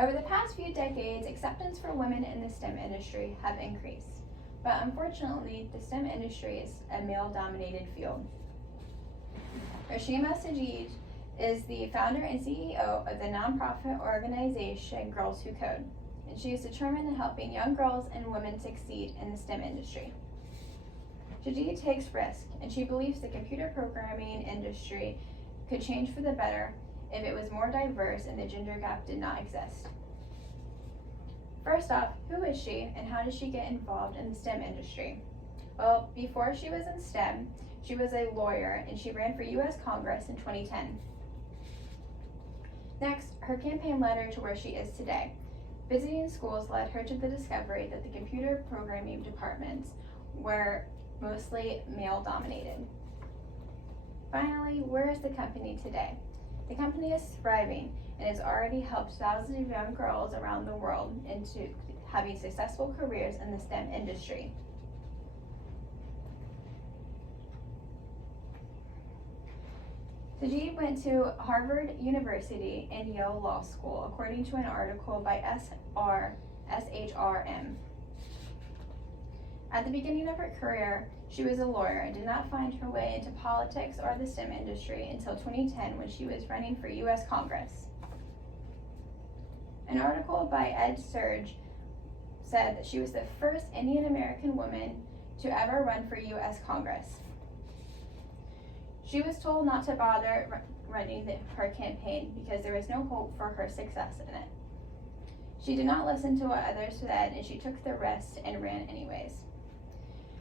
Over the past few decades, acceptance for women in the STEM industry have increased, but unfortunately, the STEM industry is a male-dominated field. Rashima Sajid is the founder and CEO of the nonprofit organization Girls Who Code, and she is determined in helping young girls and women succeed in the STEM industry. Sajid takes risks, and she believes the computer programming industry could change for the better if it was more diverse and the gender gap did not exist. First off, who is she and how did she get involved in the STEM industry? Well, before she was in STEM, she was a lawyer and she ran for US Congress in 2010. Next, her campaign led her to where she is today. Visiting schools led her to the discovery that the computer programming departments were mostly male-dominated. Finally, where is the company today? The company is thriving and has already helped thousands of young girls around the world into having successful careers in the STEM industry. Sajid went to Harvard University and Yale Law School, according to an article by SHRM. At the beginning of her career, she was a lawyer and did not find her way into politics or the STEM industry until 2010 when she was running for US Congress. An article by Ed Surge said that she was the first Indian American woman to ever run for US Congress. She was told not to bother running her campaign because there was no hope for her success in it. She did not listen to what others said and she took the risk and ran anyways.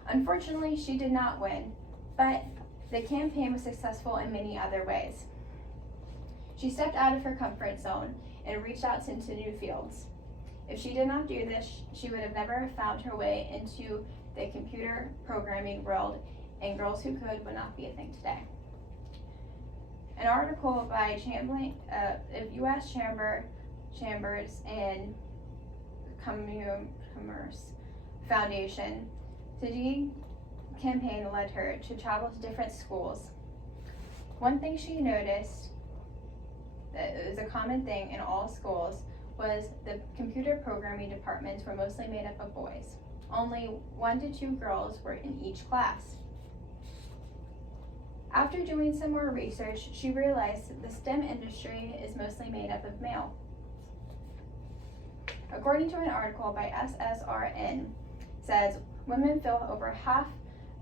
Unfortunately, she did not win, but the campaign was successful in many other ways. She stepped out of her comfort zone and reached out into new fields. If she did not do this, she would have never found her way into the computer programming world, and Girls Who Code would not be a thing today. An article by U.S. Chambers and Commerce Foundation, Sajid campaign led her to travel to different schools. One thing she noticed that was a common thing in all schools was the computer programming departments were mostly made up of boys. Only 1 to 2 girls were in each class. After doing some more research, she realized that the STEM industry is mostly made up of male. According to an article by SSRN, says women fill over half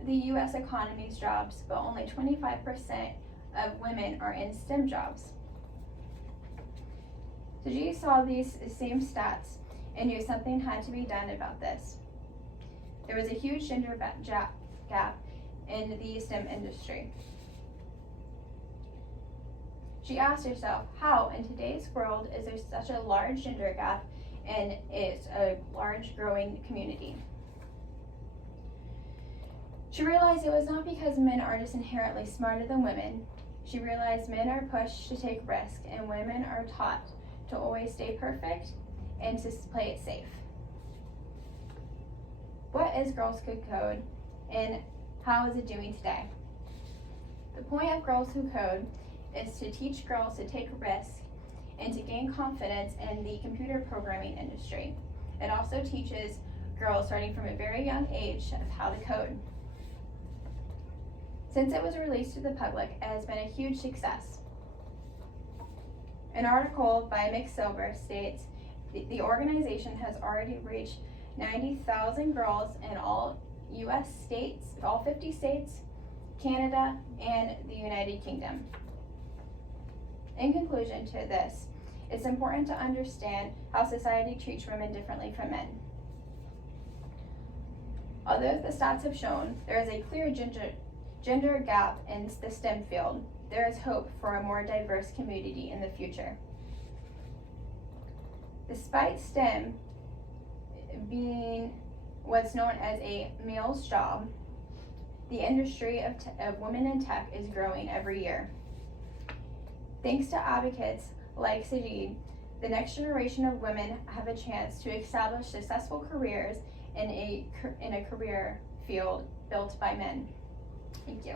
the U.S. economy's jobs, but only 25% of women are in STEM jobs. Sajid saw these same stats and knew something had to be done about this. There was a huge gender gap in the STEM industry. She asked herself, how in today's world is there such a large gender gap and it's a large growing community? She realized it was not because men are just inherently smarter than women. She realized men are pushed to take risks and women are taught to always stay perfect and to play it safe. What is Girls Who Code and how is it doing today? The point of Girls Who Code is to teach girls to take risks and to gain confidence in the computer programming industry. It also teaches girls starting from a very young age of how to code. Since it was released to the public, it has been a huge success. An article by Mick Silver states the organization has already reached 90,000 girls in all U.S. states, all 50 states, Canada, and the United Kingdom. In conclusion to this, it's important to understand how society treats women differently from men. Although the stats have shown there is a clear gender gap in the STEM field, there is hope for a more diverse community in the future. Despite STEM being what's known as a male's job, the industry of women in tech is growing every year. Thanks to advocates like Sajid, the next generation of women have a chance to establish successful careers in a career field built by men. Thank you.